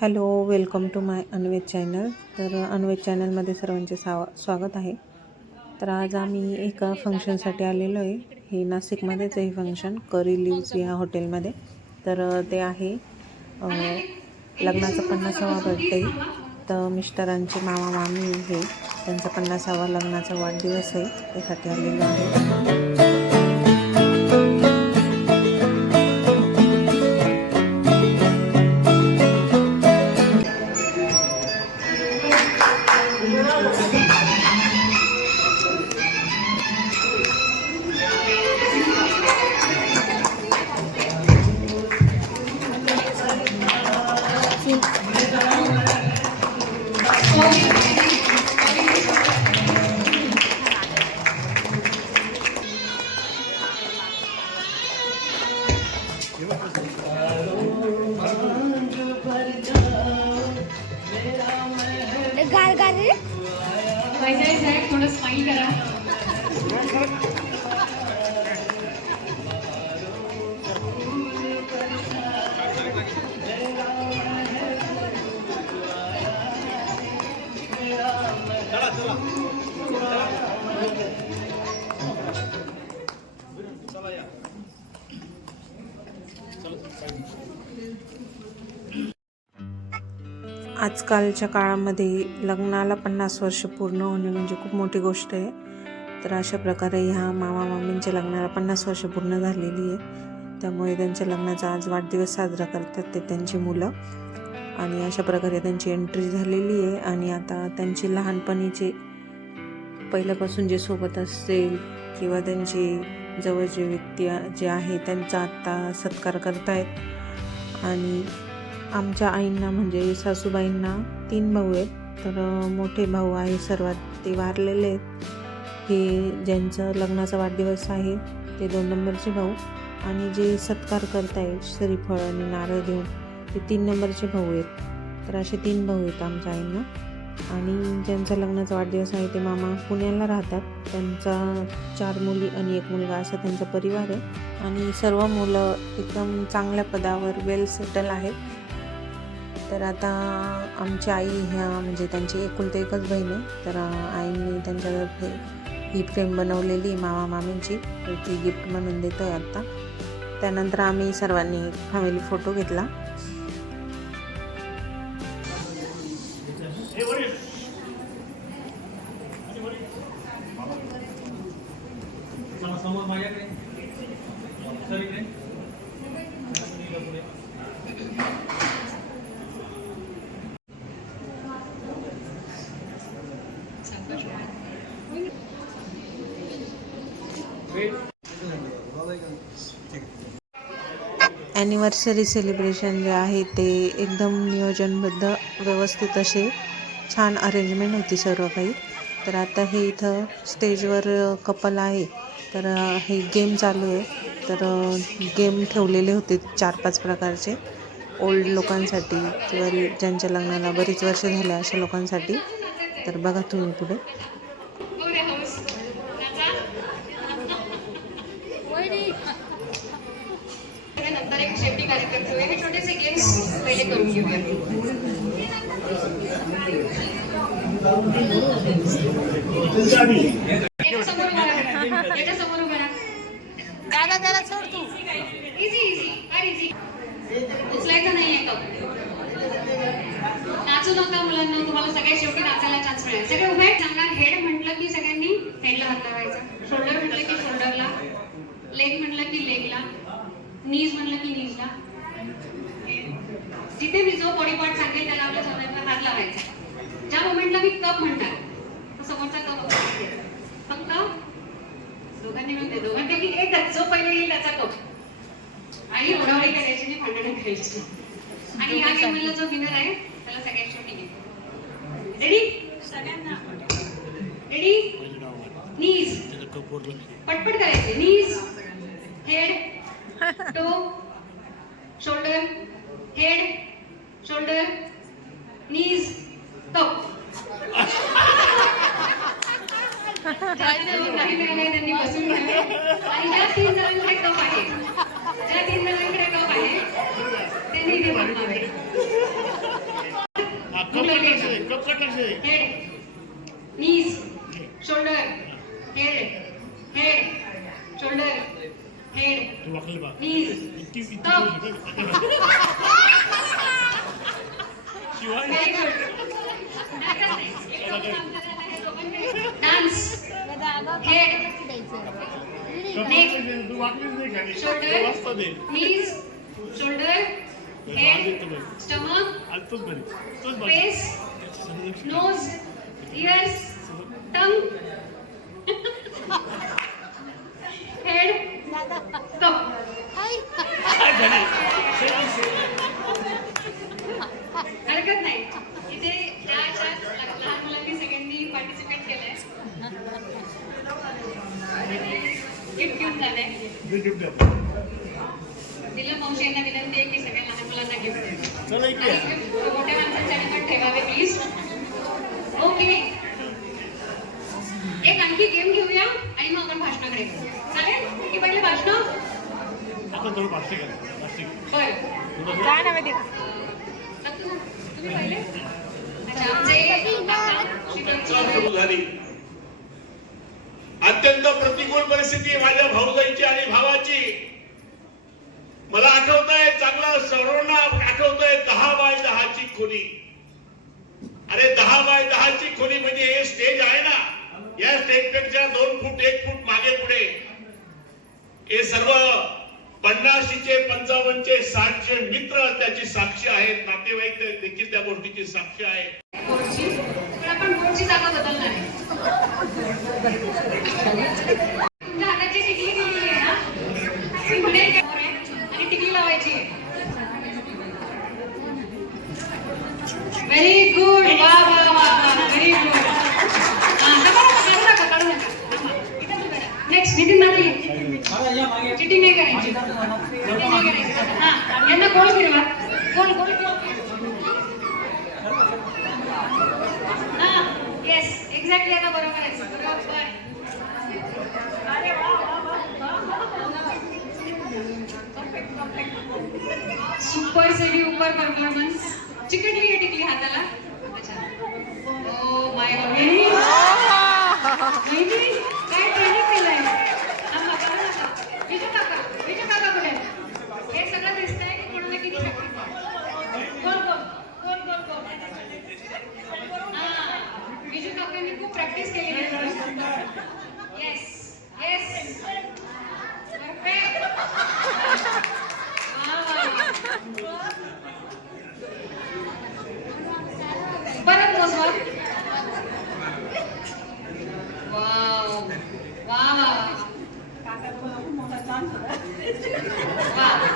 Hello welcome to my अनवेज channel. तर अनवेज चॅनलमध्ये सर्वांचे सावा स्वागत आहे. तर आज आम्ही एका फंक्शनसाठी आलेलो आहे. हे नाशिकमध्येच आहे फंक्शन करी लिव्ज या हॉटेलमध्ये. तर ते आहे लग्नाचा पन्नासावा बर्थडे तर मिस्टरांचे मामा मामी हे त्यांचा पन्नासावा लग्नाचा वाढदिवस आहे. त्यासाठी आलेलो आहे. गार गार रे वैजाई साहेब थोडं स्माईल करा चला चला. आजकालच्या काळामध्ये लग्नाला पन्नास वर्ष पूर्ण होणे म्हणजे खूप मोठी गोष्ट आहे. तर अशा प्रकारे ह्या मामा मामींच्या लग्नाला पन्नास वर्ष पूर्ण झालेली आहे. त्यामुळे त्यांच्या लग्नाचा आज वाढदिवस साजरा करतात ते त्यांची मुलं. आणि अशा प्रकारे त्यांची एंट्री झालेली आहे. आणि आता त्यांची लहानपणीचे पहिल्यापासून जे सोबत असेल किंवा त्यांची जवळचे व्यक्ती जे आहे त्यांचा आत्ता सत्कार करतायत. आणि आमच्या आईंना म्हणजे सासूबाईंना तीन भाऊ आहेत. तर मोठे भाऊ आहे सर्वात ते वारलेले आहेत. हे ज्यांचं लग्नाचा वाढदिवस आहे ते दोन नंबरचे भाऊ. आणि जे सत्कार करताय श्रीफळ आणि नारळ देऊन ते तीन नंबरचे भाऊ आहेत. तर असे तीन भाऊ आहेत आमच्या आईंना. आणि ज्यांचा लग्नाचा वाढदिवस आहे ते मामा पुण्याला राहतात. त्यांचा चार मुली आणि एक मुलगा असा त्यांचा परिवार आहे. आणि सर्व मुलं एकदम चांगल्या पदावर वेल सेटल आहेत. तर आता आमची आई ह्या म्हणजे त्यांची एकुलते एकच बहीण आहे. तर आईंनी त्यांच्यातर्फे ही फ्रेम बनवलेली मामा मामींची. तर ती गिफ्ट म्हणून देतो आहे आत्ता त्यानंतर आम्ही सर्वांनी फॅमिली फोटो घेतला. ॲनिव्हर्सरी सेलिब्रेशन जे आहे ते एकदम नियोजनबद्ध व्यवस्थित असे छान अरेंजमेंट होती सर्व काही. तर आता हे इथं स्टेजवर कपल आहे. तर हे गेम चालू आहे. तर गेम ठेवलेले होते चार पाच प्रकारचे. ओल्ड लोकांसाठी किंवा ज्यांच्या लग्नाला बरीच वर्ष झाले अशा लोकांसाठी. तर बघा तुम्ही पुढे गौऱ्या हाऊस नाचा. नंतर एक शेवटी कार्यक्रम ठेवूया हे छोटेसे गेम्स पहिले करून घेऊया समोर दादा त्याला सोड तू इझी इझी फार इझी उचलायचं नाहीये कप नाचू नका मुलांना तुम्हाला सगळ्या शेवटी नाचायला चान्स मिळेल सगळे उभे चांगला सांगणार हेड म्हटलं की सगळ्यांनी हेडला हात लावायचा शोल्डर म्हटलं की शोल्डरला लेग म्हटलं की लेगला नीज म्हटलं की नीजला जिथे मी जो बॉडी पार्ट सांगेल त्याला आपल्या स्वतःला हात लावायचा. ज्या मोमेंटला मी कप म्हणणार तो समोरचा कप फक्त दोघांनी मिळून दोघांपैकी एकच जो पहिले येईल त्याचा कप. आणि ओढावडी करायची आणि भांडणं करायची. आणि ह्या गेमला जो विनर आहे त्याला सगळ्यात शेवटी गेम रेडी सगळ्यांना रेडी नीज पटपट करायचे. Knees head toe shoulder head shoulder knees top काही नाही त्यांनी बसून घातले आणि ज्या तीन जणांकडे टॉप आहे ज्या तीन जणांकडे टॉप आहे त्यांनी ते बनवावे हे head, neck, shoulder, knees, shoulder, head, stomach, face, nose, ears, tongue, head, stop. Hi. झालंय दिलं मावशी यांना विनंती आहे की सगळ्या लहान मुलांना गिफ्ट चला इकडे या. मोठ्या माणसांच्या पण ठेवावे प्लीज ओके एक आणखी गेम घेऊया आणि मग आपण भाषणाकडे. चालेल? की पहिले भाषण? आता थोडं बरं. काय नाव आहे? तुम्ही पहिले? अच्छा आमचे झाली. अत्यंत प्रतिकूल परिस्थिती माझ्या भाऊजाईची आणि भावाची. मला आठवत आहे चांगलं सर्वांना आठवत आहे दहा बाय दहाची खोली. अरे दहा बाय दहाची खोली म्हणजे हे स्टेज आहे ना. या स्टेजपेक्षा दोन फूट एक फूट मागे पुढे. हे सर्व पन्नाशीचे पंचावन्नचे साठचे मित्र त्याची साक्षी आहेत नातेवाईक देखील त्या गोष्टीची साक्षी आहे पण आपण बोर्डची जागा बदलणार आहे. तुमच्या हाताची टिकली दिलेली आहे ना ती म्हणेल की बरोबर आहे. आणि टिकली लावायची आहे. व्हेरी गुड वा वा वा वा व्हेरी गुड नेक्स्ट नितीन दादा चिटिंग नाही करायची. चिटिंग नाही करायची. हा यांना गोल फिरवा गोल गोल हा एक्झॅक्ट एक्झॅक्टली बरोबर आहे बरोबर. अरे वा सुपर सेवी उपर परफॉर्मन्स चिकटली आहे टिकली हाताला अच्छा ओ माय वहिनी वहिनी काय ट्रेनिंग केलंय थांबा, करू नका. विजू काका विजू काका कुठे आहेत? हे सगळं दिसतंय की कोणाला किती शक्ती गोल गोल गोल गोल गोल हा विजू काकांनी खूप प्रॅक्टिस केलेली आहे येस येस परफेक्ट परत मोजवा वाव वा वा वा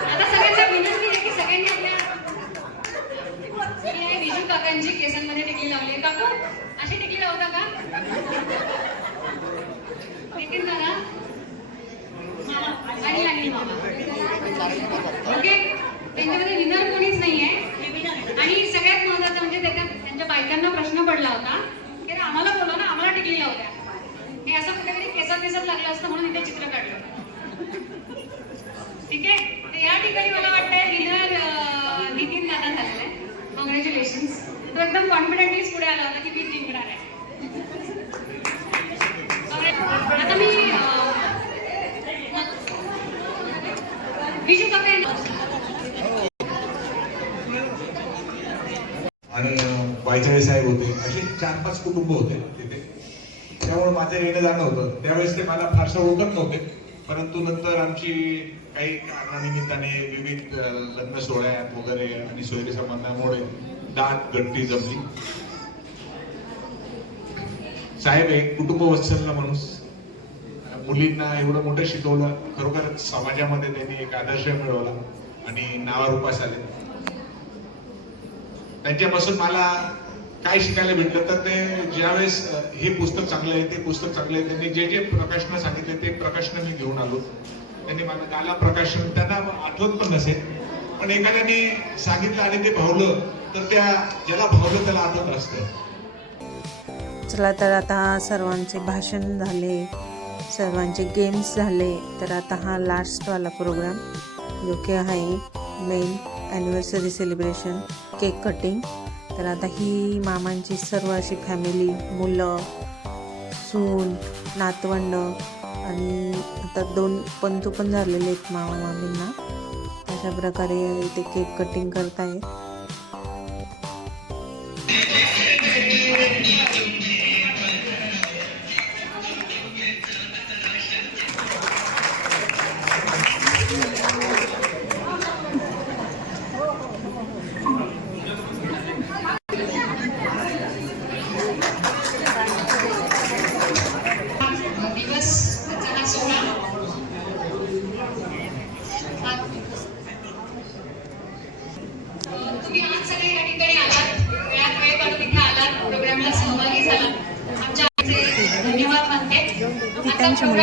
आता सगळ्यांना विनंती आहे की सगळ्यांनी आपल्या मी आहे विजू काकांची केसांमध्ये टिकली लावली आहे काकू अशी टिकली लावता का नितीन दादा मामा आणि अनिल मामा ओके? त्यांच्यामध्ये विनर कोणीच नाहीये. आणि सगळ्यात महत्वाचं म्हणजे त्याच्या त्यांच्या बायकांना प्रश्न पडला होता. की रे आम्हाला बोलव ना आम्हाला टिकली लावू हे असं कुठेतरी केसात केसात लागलं असतं म्हणून इथे चित्र काढलं. ठीक आहे? तर या ठिकाणी मला वाटतंय विनर नितीन दादा झालेला आहे कॉंग्रॅच्युलेशन तो एकदम कॉन्फिडेंटलीच पुढे आला होता की मी जिंकणार आहे Congrats. आता मी अं, विजू काका यांना- आणि वायचाळे साहेब होते असे चार पाच कुटुंब होते तिथे. त्यामुळे माझं येणं जाणं होतं. त्यावेळेस ते मला फारसं ओळखत नव्हते परंतु नंतर आमची काही कारणानिमित्ताने विविध लग्न सोहळ्यात वगैरे आणि सोयरी संबंधामुळे दाट गट्टी जमली. साहेब एक कुटुंब वत्सल्य माणूस. मुलींना एवढं मोठं शिकवलं खरोखरच समाजामध्ये त्यांनी एक आदर्श मिळवला आणि नावारूपास आले. त्यांच्यापासून मला काय शिकायला भेटलं? तर ते ज्यावेळेस हे पुस्तक चांगलं आहे ते पुस्तक चांगलं आहे त्यांनी जे जे प्रकाशन सांगितले ते प्रकाशन मी घेऊन आलो. त्यांनी मला गाला प्रकाशन त्यांना आठवत पण नसेल. पण एखाद्याने सांगितलं आणि ते भावलं तर त्या ज्याला भावलं त्याला आठवत असतं. चला तर आता सर्वांचे भाषण झाले सर्वांचे गेम्स झाले तर आता हा लास्टवाला प्रोग्राम जो की आहे main anniversary celebration cake cutting तर आता ही मामांची सर्व अशी फॅमिली मुलं सून नातवंड आणि आता दोन पंतू पण झालेले आहेत मामा मामींना. अशा प्रकारे ते केक कटिंग करतायत.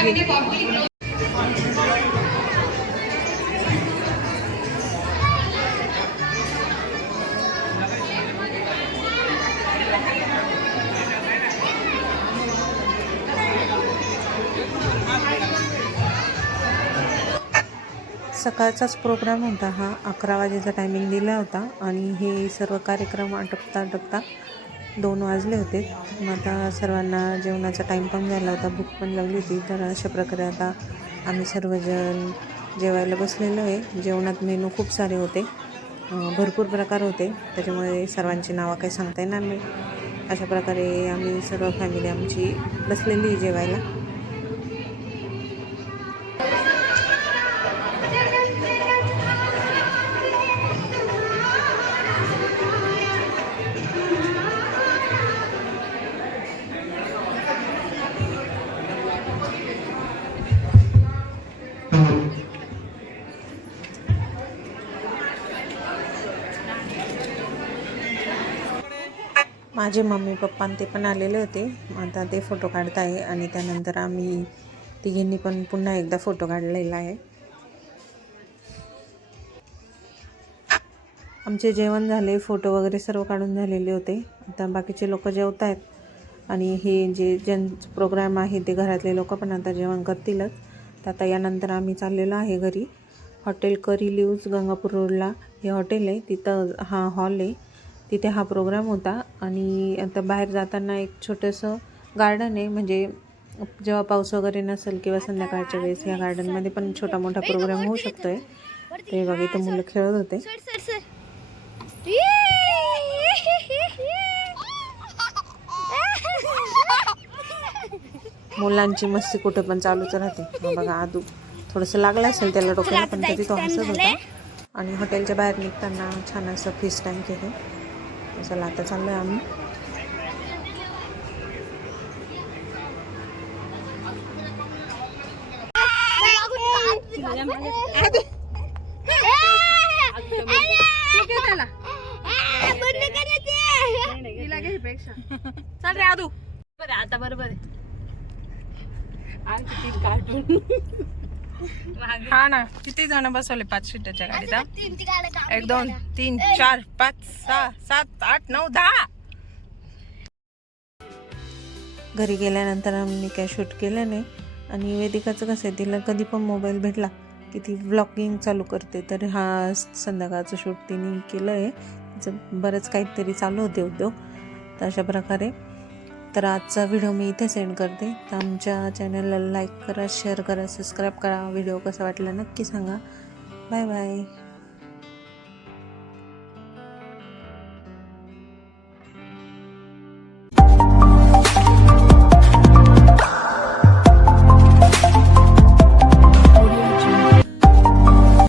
आता सकाळचाच प्रोग्राम होता. हा अकरा वाजेचा टायमिंग दिला होता आणि हे सर्व कार्यक्रम आटपता आटपता दोन वाजले होते. मग आता सर्वांना जेवणाचा टाईम पण झाला होता. भूक पण लागली होती. तर अशा प्रकारे आता आम्ही सर्वजण जेवायला बसलेलो आहे. जेवणात मेनू खूप सारे होते. भरपूर प्रकार होते. त्याच्यामुळे सर्वांची नावं काही सांगता येणार नाही. अशा प्रकारे आम्ही सर्व फॅमिली आमची बसलेली आहे जेवायला. माझे मम्मी पप्पा ते पण आलेले होते. आता ते फोटो काढत आहे आणि त्यानंतर आम्ही तिघींनी पण पुन्हा एकदा फोटो काढलेला आहे. आमचे जेवण झाले फोटो वगैरे सर्व काढून झालेले होते. आता बाकीचे लोक जेवत आहेत आणि हे जे जन प्रोग्राम आहे ते घरातले लोक पण आता जेवण करतीलच. तर आता यानंतर आम्ही चाललेलो आहे घरी. हॉटेल करी लिव्ज गंगापूर रोडला. हे हॉटेल आहे. तिथं हा हॉल आहे. तिथे हा प्रोग्राम होता आणि आता बाहेर जाताना एक छोटंसं गार्डन आहे. म्हणजे जेव्हा पाऊस वगैरे नसेल किंवा संध्याकाळच्या वेळेस या गार्डनमध्ये पण छोटा मोठा प्रोग्राम होऊ शकतो आहे ते बघा इथं मुलं खेळत होते. मुलांची मस्ती कुठे पण चालूच राहते. बघा आदू थोडंसं लागलं असेल त्याला डोक्याला पण तरी तो हसत होता. आणि हॉटेलच्या बाहेर निघताना छान असं फिश टँक आहे चला आता चाललो आहे आम्ही. चल रे आदू बरं आता बरोबर आहे. हा ना किती जण बसवले? पाच सीटाच्या गाडीत? एक दोन तीन चार पाच सहा सात आठ नऊ दहा. घरी गेल्यानंतर आम्ही काय शूट केलं नाही. आणि वेदिकाचं कसं आहे तिला कधी पण मोबाईल भेटला की ती व्लॉगिंग चालू करते. तर हा संध्याकाळचं शूट तिने केलं आहे तिचं बरंच काहीतरी चालू होते उद्योग. तर अशा प्रकारे तर आजचा व्हिडिओ मी इथे सेंड करते. तर आमच्या चॅनलला लाईक करा शेअर करा सबस्क्राईब करा. व्हिडिओ कसा वाटला नक्की सांगा. Bye bye